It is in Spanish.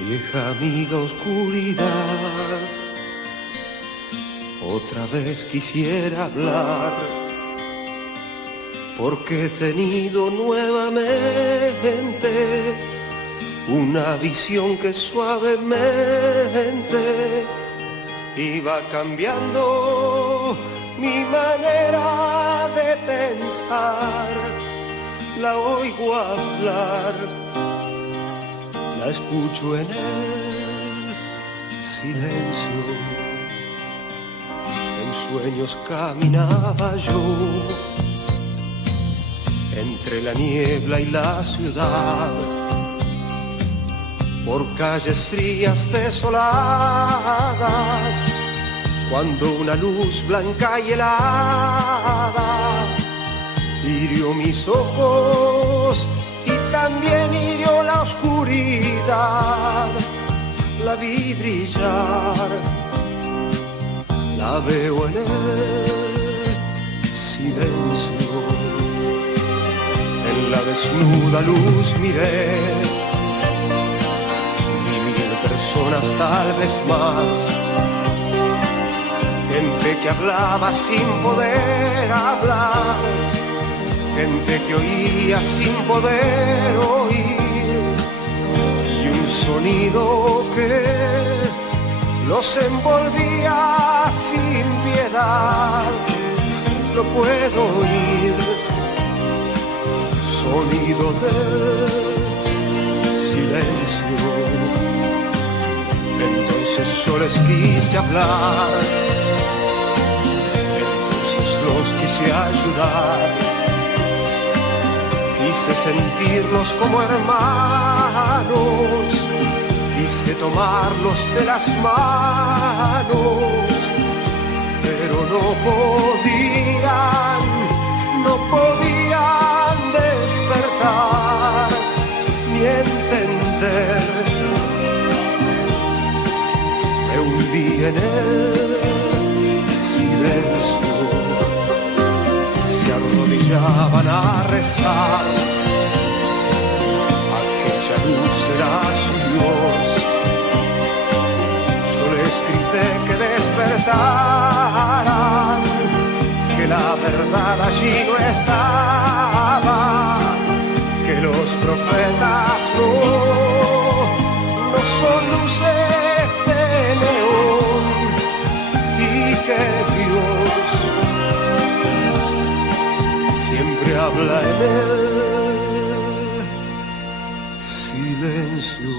Vieja amiga oscuridad, otra vez quisiera hablar, porque he tenido nuevamente una visión que suavemente iba cambiando mi manera de pensar. La oigo hablar, la escucho en el silencio. En sueños caminaba yo entre la niebla y la ciudad, por calles frías desoladas, cuando una luz blanca y helada hirió mis ojos y también hirió la oscuridad. La vi brillar, la veo en el silencio. En la desnuda luz miré, vi 1000 personas, tal vez más, gente que hablaba sin poder hablar, gente que oía sin poder oír, y un sonido que los envolvía sin piedad. Lo puedo oír, sonido del silencio. Entonces yo les quise hablar, entonces los quise ayudar. Quise sentirlos como hermanos, quise tomarlos de las manos, pero no podían despertar ni entender. Me hundí en el silencio, se arrodillaban a rezar. Aquella luz era su Dios. Yo les grité que despertaran, que la verdad allí no estaba, que los profetas no son luces de neón, y que Dios siempre habla en el silencio.